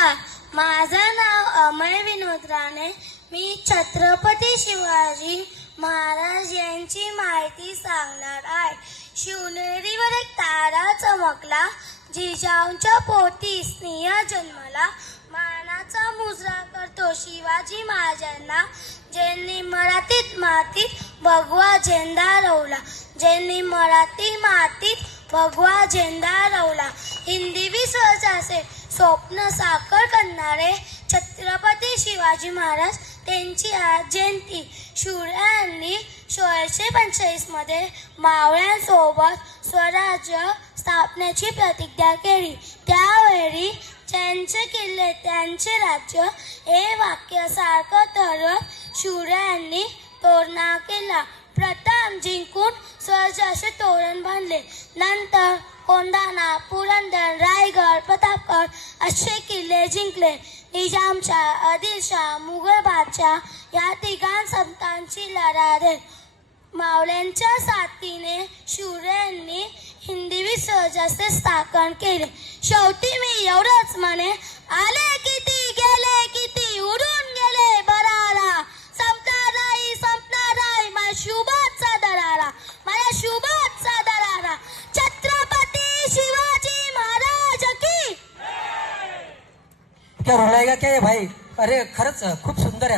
नमस्कार, माझं नाव अमय विनोद राणे. मी छत्रपती शिवाजी महाराज यांची माहिती सांगणार आहे. शिवनेरीवर एक तारा चमकला, जिजाऊंच्या पोटी स्नेह जन्मला. मानाचा मुजरा करतो शिवाजी महाराजांना, ज्यांनी मराठीत मातीत भगवा झेंडा रोवला, ज्यांनी मराठी मातीत भगवा झेंडा रोवला. हिंदी विश्वासाचे स्वप्न साकार करणारे छत्रपती शिवाजी महाराज, त्यांची आज जयंती. शिवरायांनी 1645 मध्ये मावळ्यांसोबत स्वराज्य स्थापनेची प्रतिज्ञा केली. त्यावेळी ज्यांचे किल्ले त्यांचे राज्य हे वाक्य सारखं ठरवत शिवरायांनी तोरणा केला. प्रथम जिंकून स्वराज्याचे तोरण बांधले. नंतर कोंढाणा, पुरंदर, रायगड, प्रतापगड असे किल्ले जिंकले. निजामशाह, आदिलशाह, मुघल बादशाह या तिघां संतांची लढा मावळ्यांच्या साथीने शिवरायांनी हिंदवी स्वराज्याचे स्थापन केले. शेवटी मी एवढंच म्हणे, आले किती गेले किती, उडून गेले बरारा, संपणार नाही संपणार नाही माझ्या शुभाचा दरारा, माझ्या शुभाचा दरारा. छत्रपती शिवाजी महाराज की. क्या रुलाएगा क्या ये भाई? अरे खरंच खूप सुंदर आहे.